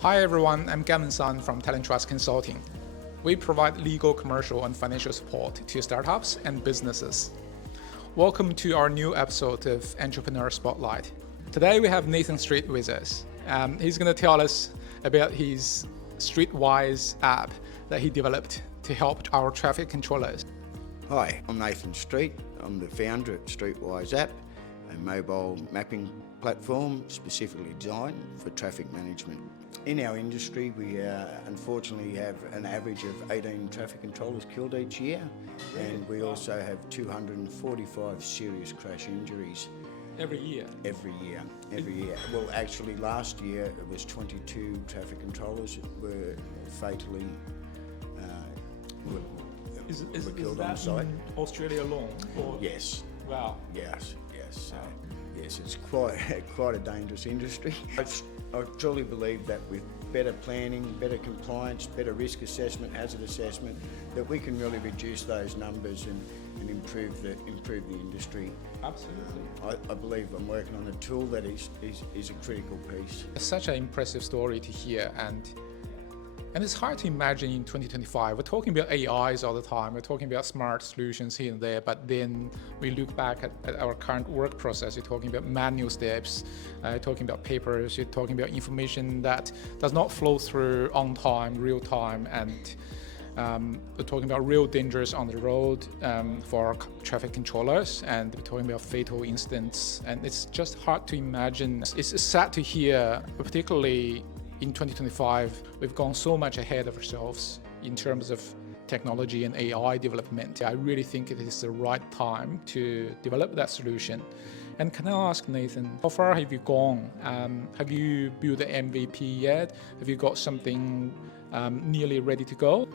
Hi everyone, I'm Gavin Sun from Talent Trust Consulting. We provide legal, commercial, and financial support to startups and businesses. Welcome to our new episode of Entrepreneur Spotlight. Today we have Nathen Street with us. He's going to tell us about his Streetwise app that he developed to help our traffic controllers. Hi, I'm Nathen Street. I'm the founder at Streetwise app, a mobile mapping platform specifically designed for traffic management. In our industry, we unfortunately have an average of 18 traffic controllers killed each year, and we also have 245 serious crash injuries. Every year? Every year. Well, actually last year it was 22 traffic controllers that were fatally were killed on site. In Australia alone? Or? Yes. Wow. Yes. Yes, it's quite a dangerous industry. I truly believe that with better planning, better compliance, better risk assessment, hazard assessment, that we can really reduce those numbers and improve the industry. Absolutely. I believe I'm working on a tool that is a critical piece. It's such an impressive story to hear, and it's hard to imagine in 2025. We're talking about AIs all the time, we're talking about smart solutions here and there, but then we look back at our current work process, you're talking about manual steps, you're talking about papers, you're talking about information that does not flow through on time, real time, and we're talking about real dangers on the road for our traffic controllers, and we're talking about fatal incidents, and it's just hard to imagine. It's sad to hear, particularly in 2025, we've gone so much ahead of ourselves in terms of technology and AI development. I really think it is the right time to develop that solution. And can I ask, Nathen, how far have you gone? Have you built an MVP yet? Have you got something nearly ready to go?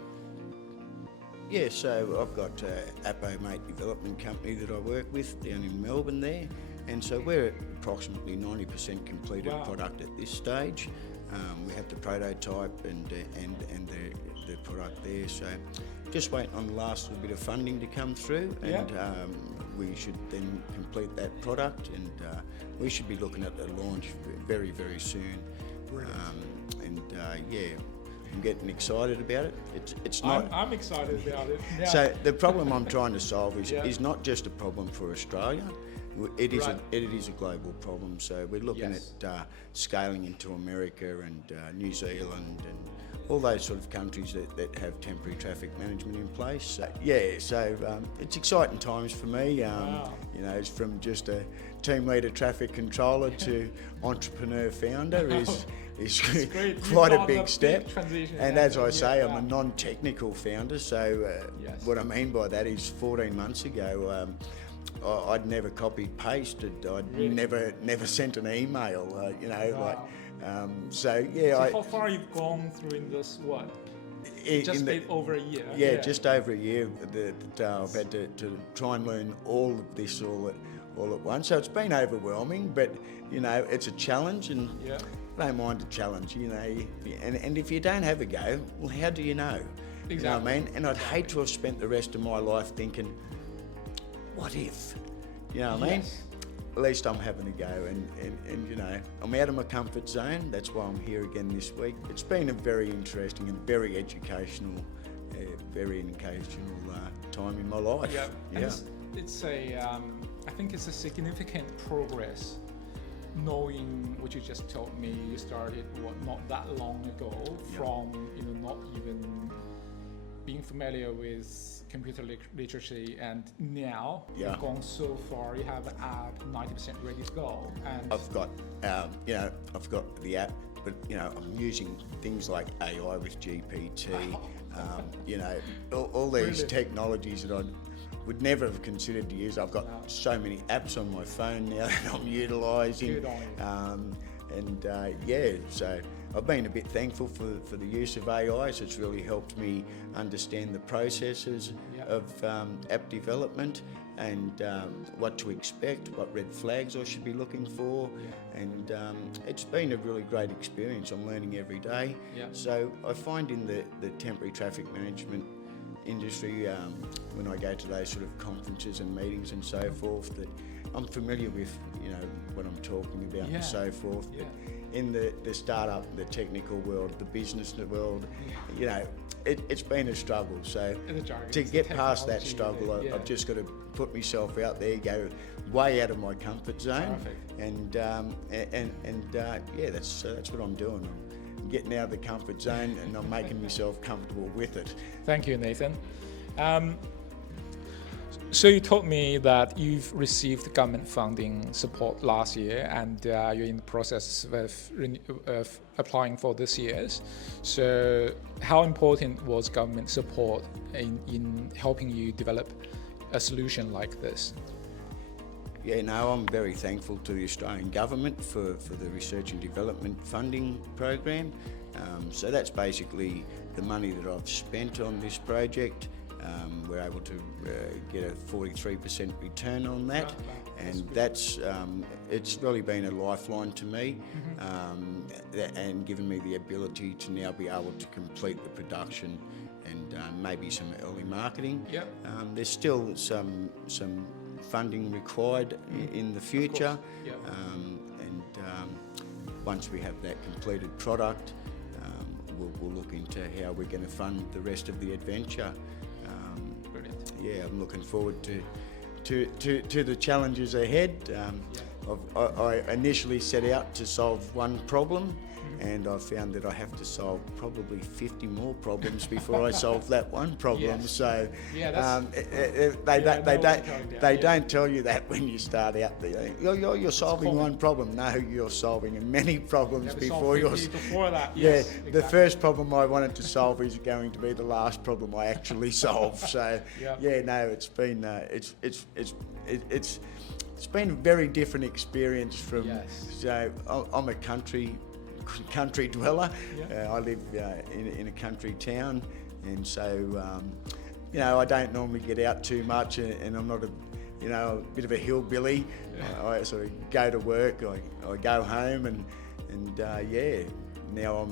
Yeah, so I've got Appomate development company that I work with down in Melbourne there, and so we're at approximately 90% completed product at this stage. We have the prototype and the product there, so just waiting on the last little bit of funding to come through, and we should then complete that product, and we should be looking at the launch very, very soon. I'm getting excited about it. It's not. I'm excited about it. Yeah. So the problem I'm trying to solve is not just a problem for Australia. It is a global problem. So we're looking at scaling into America and New Zealand and all those sort of countries that have temporary traffic management in place. So, it's exciting times for me. You know, it's from just a team leader traffic controller to entrepreneur founder is quite a big step. And as I say, I'm a non-technical founder. So what I mean by that is 14 months ago, I'd never copied, pasted. I'd never sent an email. So how far you've gone through in this? What? Over a year. Yeah, just over a year. I've had to try and learn all of this all at once. So it's been overwhelming, but it's a challenge, and I don't mind a challenge. And if you don't have a go, well, how do you know? Exactly. You know what I mean? And I'd hate to have spent the rest of my life thinking, what if? You know what I mean? At least I'm having a go, and I'm out of my comfort zone. That's why I'm here again this week. It's been a very interesting and very educational time in my life. Yeah. It's I think it's a significant progress. Knowing what you just told me, you started not that long ago from not even being familiar with computer literacy, and now you've gone so far. You have an app 90% ready to go. And I've got the app, but I'm using things like AI with GPT. All these technologies that I would never have considered to use. I've got so many apps on my phone now that I'm utilising. So I've been a bit thankful for the use of AI, so it's really helped me understand the processes of app development and what to expect, what red flags I should be looking for, and it's been a really great experience. I'm learning every day. So I find in the temporary traffic management industry, when I go to those sort of conferences and meetings and so forth, that I'm familiar with, what I'm talking about and so forth. But in the startup, the technical world, the business world, you know, it's been a struggle. So to get past that struggle, I've just got to put myself out there, go way out of my comfort zone, and yeah, that's what I'm doing. I'm getting out of the comfort zone, and I'm making myself comfortable with it. Thank you, Nathen. So you told me that you've received government funding support last year, and you're in the process of applying for this year's. So how important was government support in helping you develop a solution like this? Yeah, no, I'm very thankful to the Australian government for the research and development funding program. So that's basically the money that I've spent on this project. We're able to get a 43% return on that, and that's it's really been a lifeline to me, and given me the ability to now be able to complete the production and maybe some early marketing. There's still some funding required in the future, and once we have that completed product, we'll look into how we're going to fund the rest of the adventure. Yeah, I'm looking forward to the challenges ahead. I initially set out to solve one problem, and I found that I have to solve probably 50 more problems before I solve that one problem. So they don't tell you that when you start out there. You're solving one problem. No, you're solving many problems before you're. Before that, the first problem I wanted to solve is going to be the last problem I actually solve. So it's been it's been a very different experience from. So I'm a country dweller. I live in a country town, and so I don't normally get out too much, and I'm not a bit of a hillbilly. I sort of go to work, I go home, and now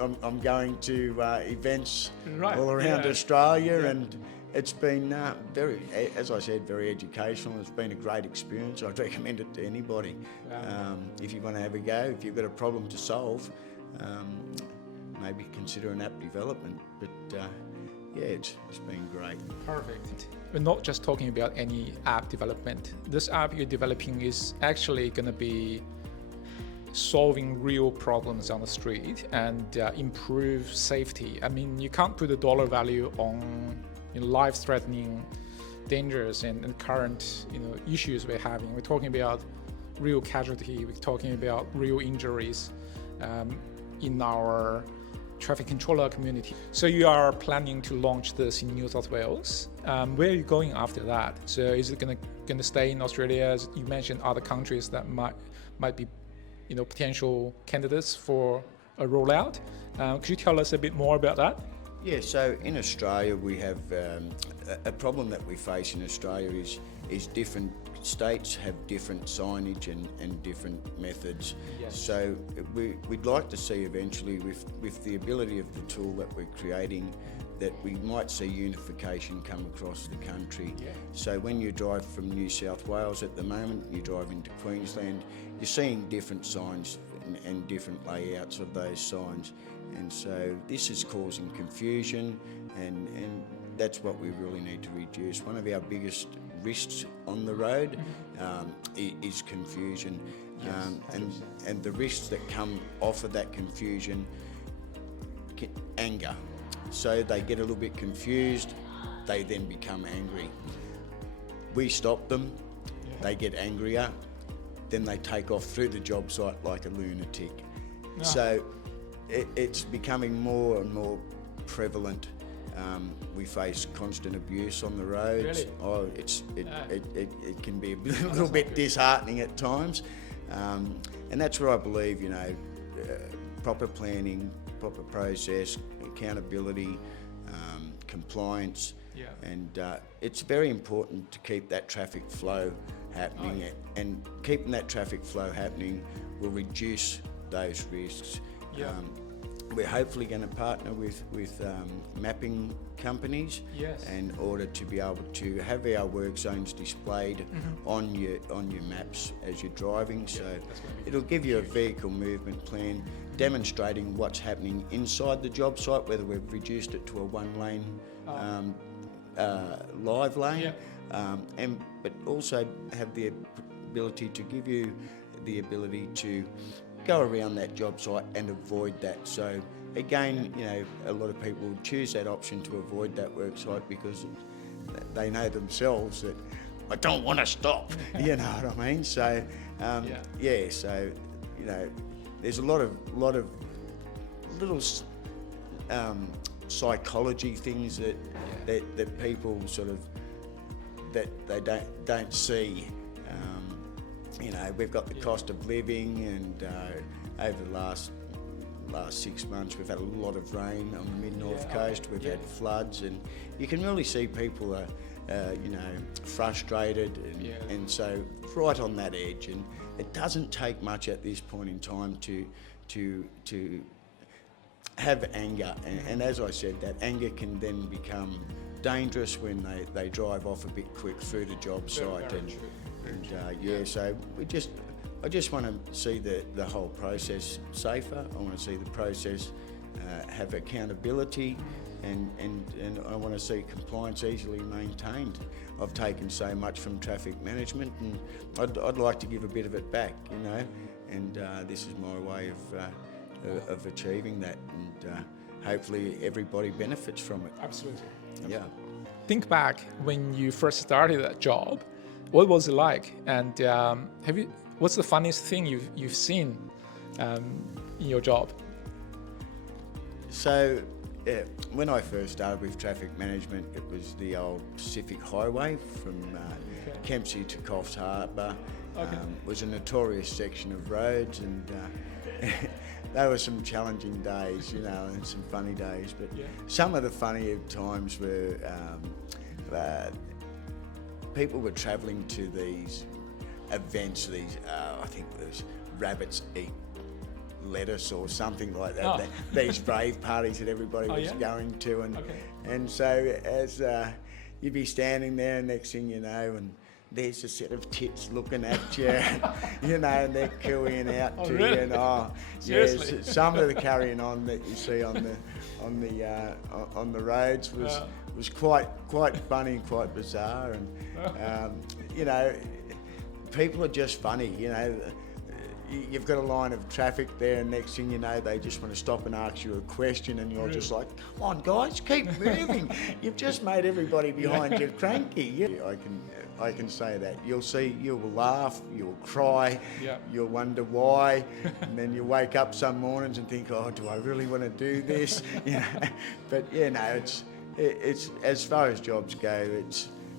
I'm going to events all around Australia, and it's been very, as I said, very educational. It's been a great experience. I'd recommend it to anybody. If you want to have a go, if you've got a problem to solve, maybe consider an app development. But it's been great. Perfect. We're not just talking about any app development. This app you're developing is actually going to be solving real problems on the street and improve safety. I mean, you can't put a dollar value on life-threatening dangers and current issues we're having. We're talking about real casualty. We're talking about real injuries in our traffic controller community. So you are planning to launch this in New South Wales. Where are you going after that? So is it going to stay in Australia? As you mentioned, other countries that might be potential candidates for a rollout. Could you tell us a bit more about that? Yeah, so in Australia we have a problem that we face in Australia is different states have different signage and different methods. So we'd like to see eventually with the ability of the tool that we're creating that we might see unification come across the country. So when you drive from New South Wales at the moment, you drive into Queensland, you're seeing different signs and different layouts of those signs. And so this is causing confusion, and that's what we really need to reduce. One of our biggest risks on the road is confusion, and the risks that come off of that confusion, anger. So they get a little bit confused, they then become angry. We stop them, they get angrier, then they take off through the job site like a lunatic. So it's becoming more and more prevalent. We face constant abuse on the roads. It can be a little bit disheartening at times, and that's where I believe proper planning, proper process, accountability, compliance, and it's very important to keep that traffic flow happening, and keeping that traffic flow happening will reduce those risks. we're hopefully going to partner with mapping companies Yes. in order to be able to have our work zones displayed on your maps as you're driving. So it'll give you a vehicle movement plan demonstrating what's happening inside the job site, whether we've reduced it to a one-lane live lane, but also have the ability to give you the ability to go around that job site and avoid that. So again, you know, a lot of people choose that option to avoid that work site because they know themselves that I don't want to stop. You know what I mean? So so you know, there's a lot of little psychology things that people sort of that they don't see. You know, we've got the cost of living, and over the last 6 months we've had a lot of rain on the mid-north coast. We've had floods, and you can really see people are you know, frustrated, and so right on that edge. And it doesn't take much at this point in time to have anger, and as I said, that anger can then become dangerous when they drive off a bit quick through the job site. So I just want to see the whole process safer. I want to see the process have accountability, and I want to see compliance easily maintained. I've taken so much from traffic management, and I'd like to give a bit of it back, you know, and this is my way of achieving that, and hopefully everybody benefits from it. Absolutely. Yeah. Think back when you first started that job. What was it like? And what's the funniest thing you've seen in your job? So when I first started with traffic management, it was the old Pacific Highway from Kempsey to Coffs Harbour. Was a notorious section of roads, and there were some challenging days, you know, and some funny days. But some of the funnier times were people were travelling to these events, I think it was Rabbits Eat Lettuce or something like that. These rave parties that everybody was going to, and so as you'd be standing there, and next thing you know, and there's a set of tits looking at you, you know, and they're cooing out to really? you, and Seriously? some of the carrying on that you see on the roads was quite funny and quite bizarre, and you know, people are just funny, you know. You've got a line of traffic there, and next thing you know, they just want to stop and ask you a question, and you're just like, come on guys, keep moving. You've just made everybody behind you cranky. I can say that. You'll laugh, you'll cry, you'll wonder why, and then you wake up some mornings and think, oh, do I really want to do this? You know? But yeah, no, it's as far as jobs go,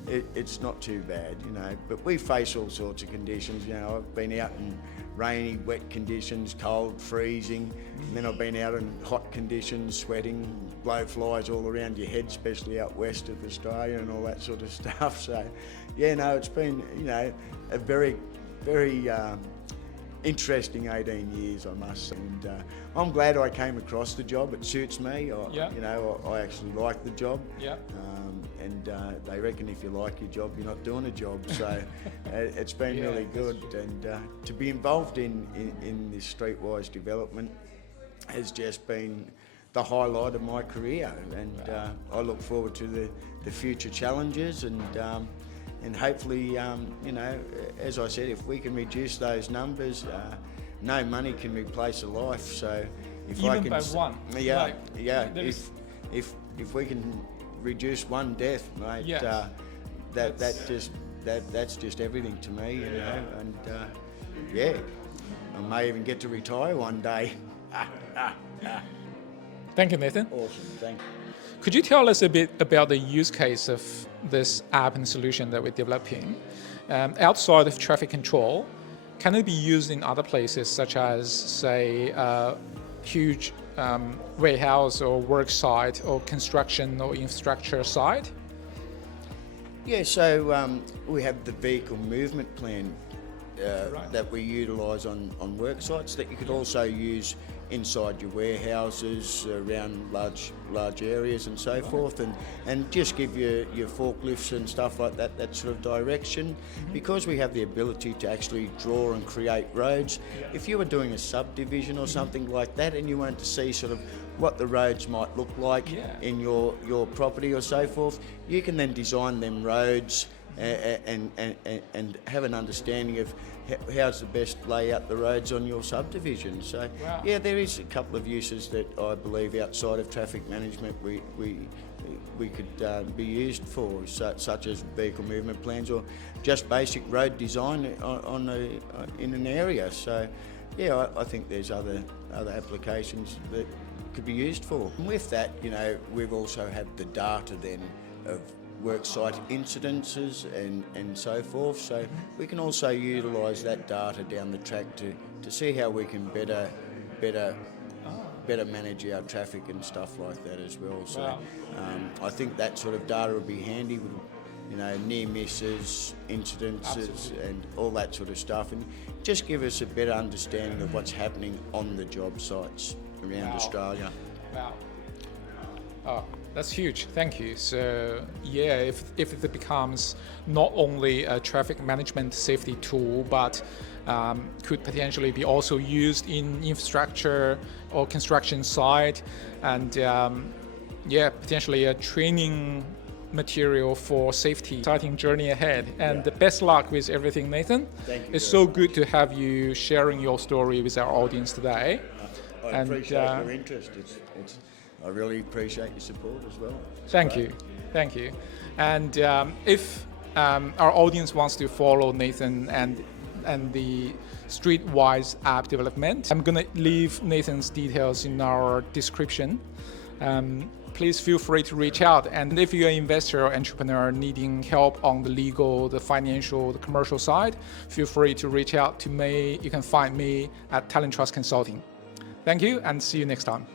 it's not too bad, you know. But we face all sorts of conditions. You know, I've been out in rainy, wet conditions, cold, freezing, and then I've been out in hot conditions, sweating, blowflies all around your head, especially out west of Australia and all that sort of stuff. So, yeah, no, it's been, you know, a very, very interesting 18 years, I must say. And I'm glad I came across the job. It suits me. You know, I actually like the job. And they reckon if you like your job, you're not doing a job. So it's been really good. And to be involved in this Streetwise development has just been the highlight of my career. And I look forward to the future challenges, and hopefully, you know, as I said, if we can reduce those numbers, no money can replace a life. So if Even I can, by one. If we can reduce one death, mate, that's just everything to me, you know. And I may even get to retire one day. Thank you, Nathan. Awesome, thank you. Could you tell us a bit about the use case of this app and solution that we're developing? Outside of traffic control, can it be used in other places, such as, say, huge warehouse or work site or construction or infrastructure site? Yeah, so we have the vehicle movement plan that we utilise on work sites that you could also use inside your warehouses, around large areas and so forth, and just give your forklifts and stuff like that sort of direction. Because we have the ability to actually draw and create roads, if you were doing a subdivision or something like that and you wanted to see sort of what the roads might look like in your property or so forth, you can then design them roads and have an understanding of how's the best lay out the roads on your subdivision. So yeah, there is a couple of uses that I believe outside of traffic management we could be used for, such as vehicle movement plans or just basic road design in an area. So yeah, I think there's other applications that could be used for. And with that, you know, we've also had the data then of worksite incidences and so forth, so we can also utilise that data down the track to see how we can better manage our traffic and stuff like that as well. So I think that sort of data will be handy with, you know, near misses, incidences and all that sort of stuff, and just give us a better understanding of what's happening on the job sites around Australia. Wow. Oh, that's huge. Thank you. So yeah, if it becomes not only a traffic management safety tool, but could potentially be also used in infrastructure or construction site, and yeah, potentially a training material for safety. Exciting journey ahead, and the best luck with everything, Nathen. Thank you. It's so good to have you sharing your story with our audience today. I appreciate your interest. I really appreciate your support as well. Thank you. And if our audience wants to follow Nathen and the Streetwise app development, I'm going to leave Nathen's details in our description. Please feel free to reach out. And if you're an investor or entrepreneur needing help on the legal, the financial, the commercial side, feel free to reach out to me. You can find me at Talent Trust Consulting. Thank you, and see you next time.